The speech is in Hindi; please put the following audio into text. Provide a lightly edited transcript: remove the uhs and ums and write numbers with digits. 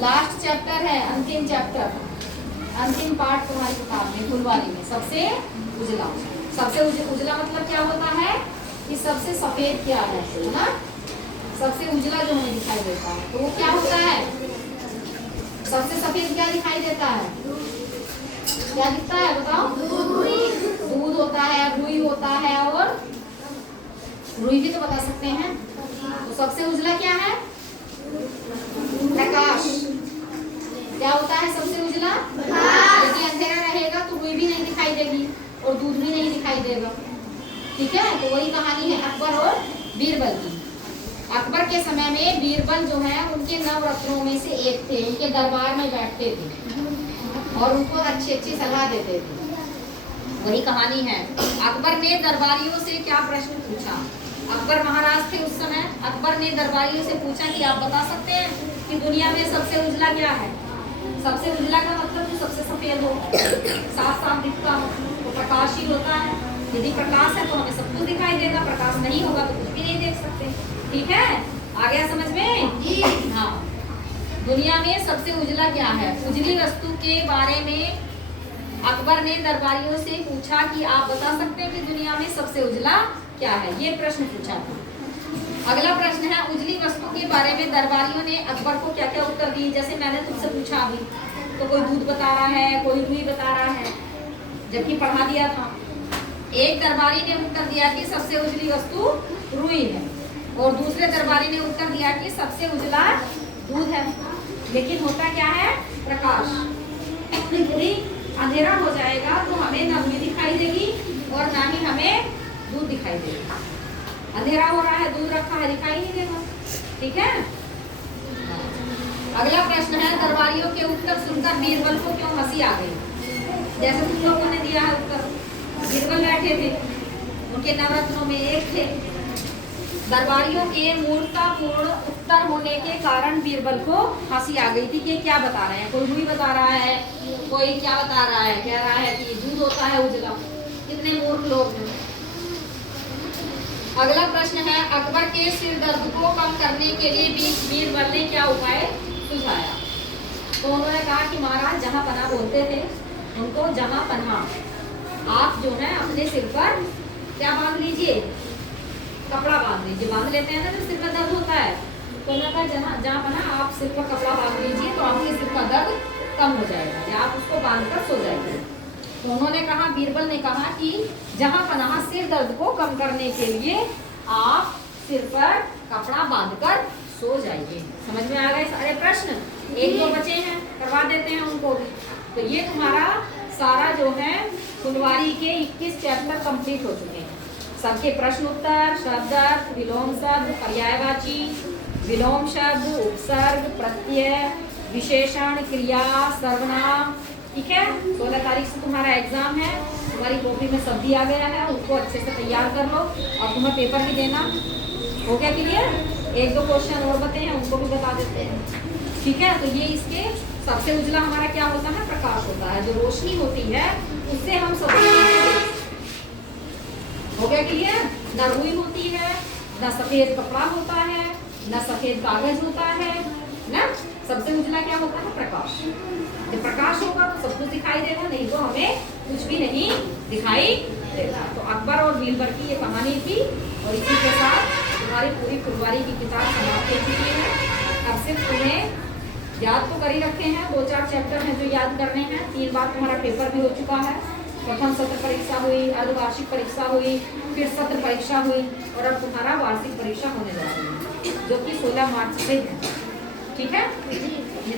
लास्ट चैप्टर है, अंतिम चैप्टर, अंतिम पार्ट तुम्हारी किताब में फुलवारी में। सबसे उजला, सबसे उजला मतलब क्या होता है कि सबसे सफेद क्या है ना, सबसे उजला जो हमें दिखाई देता है तो वो क्या होता है, सबसे सफेद क्या दिखाई देता है, क्या दिखता है बताओ? दूध होता है, रुई होता है, और रुई भी तो बता सकते हैं। तो सबसे उजला क्या है? प्रकाश। क्या होता है सबसे उजला? यदि अंधेरा रहेगा तो रुई भी नहीं दिखाई देगी और दूध भी नहीं दिखाई देगा। ठीक है, तो वही कहानी है अकबर और बीरबल की। अकबर के समय में बीरबल जो है उनके नवरत्नों में से एक थे, उनके दरबार में बैठते थे और उनको अच्छी अच्छी सलाह देते थे। वही कहानी है। अकबर ने दरबारियों से क्या प्रश्न पूछा? अकबर महाराज थे उस समय। अकबर ने दरबारियों से पूछा कि आप बता सकते हैं कि दुनिया में सबसे उजला क्या है? सबसे उजला का मतलब जो सबसे सफेद हो, साफ साफ दिखता हो, तो प्रकाश ही होता है। यदि प्रकाश है तो हमें सब कुछ दिखाई देगा, प्रकाश नहीं होगा तो कुछ भी नहीं देख सकते। ठीक है, आ गया समझ में? जी हाँ। दुनिया में सबसे उजला क्या है? उजली वस्तु के बारे में अकबर ने दरबारियों से पूछा कि आप बता सकते हैं कि दुनिया में सबसे उजला क्या है? ये प्रश्न पूछा था। अगला प्रश्न है, उजली वस्तु के बारे में दरबारियों ने अकबर को क्या क्या उत्तर दिए? जैसे मैंने तुमसे पूछा अभी, तो कोई दूध बता रहा है, कोई रुई बता रहा है, जबकि पढ़ा दिया था। एक दरबारी ने उत्तर दिया कि सबसे उजली वस्तु रुई है, और दूसरे दरबारी ने उत्तर दिया कि सबसे उजला दूध है। लेकिन होता क्या है? प्रकाश। यदि अंधेरा हो जाएगा तो हमें न रुई दिखाई देगी और ना ही हमें दूध दिखाई देगा। अंधेरा हो रहा है, दूध रखा है, दिखाई नहीं देगा। ठीक है। अगला प्रश्न है, दरबारियों के उत्तर सुनकर बीरबल को क्यों हंसी आ गई? जैसे तुम लोगों ने दिया है उत्तर, बीरबल बैठे थे, उनके नवरत्नों में एक थे। दरबारियों के मूर्खतापूर्ण उत्तर होने के कारण बीरबल को हंसी आ गई थी कि क्या बता रहे हैं, कोई रुई बता रहा है, कोई क्या बता रहा है, कह रहा है कि दूध होता है उजला। कितने मूर्ख लोग हैं। अगला प्रश्न है, अकबर के सिर दर्द को कम करने के लिए बीरबल ने क्या उपाय सुझाया? तो उन्होंने कहा कि महाराज जहां पनाह बोलते थे उनको जहां पनाह आप जो है अपने सिर पर क्या बांध लीजिए, कपड़ा बांध लीजिए। बांध लेते हैं ना जब सिर में दर्द होता है, तो उन्होंने कहा जहाँ पनाह आप सिर पर कपड़ा बांध लीजिए तो आपके सिर का दर्द कम हो जाएगा, या आप उसको बांधकर सो जाएंगे। तो उन्होंने कहा, बीरबल ने कहा कि जहां पनाह सिर दर्द को कम करने के लिए आप सिर पर कपड़ा बांधकर सो जाइए। समझ में आ गए सारे प्रश्न? एक दो बचे हैं, करवा देते हैं उनको भी। तो ये तुम्हारा सारा जो है फुलवारी के 21 चैप्टर कंप्लीट हो चुके हैं। सबके प्रश्न उत्तर, शब्द अर्थ, विलोम शब्द, पर्यायवाची, विलोम शब्द, उपसर्ग, प्रत्यय, विशेषण, क्रिया, सर्वनाम। ठीक है, 16 तारीख से तुम्हारा एग्जाम है। तुम्हारी कॉपी में सब दिया गया है, उसको अच्छे से तैयार कर लो और तुम्हें पेपर भी देना। हो गया क्लियर? एक दो क्वेश्चन और बते हैं, उनको भी बता देते हैं। ठीक है, तो ये इसके सबसे उजला हमारा क्या होता है? प्रकाश होता है। जो रोशनी होती है उससे हम सब। हो गया क्लियर? न रुई होती है, न सफेद कपड़ा होता है, न सफेद कागज होता है ना। सबसे उजला क्या होता है? प्रकाश। जब प्रकाश होगा तो सब कुछ दिखाई देगा, नहीं तो हमें कुछ भी नहीं दिखाई देता। तो अकबर और बीरबल की ये कहानी थी, और इसी के साथ तुम्हारी पूरी फुलवारी की किताब समाप्त हो चुकी है। अब सिर्फ तुम्हें याद तो कर ही रखे हैं, 2-4 चैप्टर हैं जो याद करने हैं। 3 बार तुम्हारा पेपर भी हो चुका है। प्रथम सत्र परीक्षा हुई, अर्धवार्षिक परीक्षा हुई, फिर सत्र परीक्षा हुई, और अब तुम्हारा वार्षिक परीक्षा होने जा रही है जो कि 16 मार्च से है। ठीक है, ये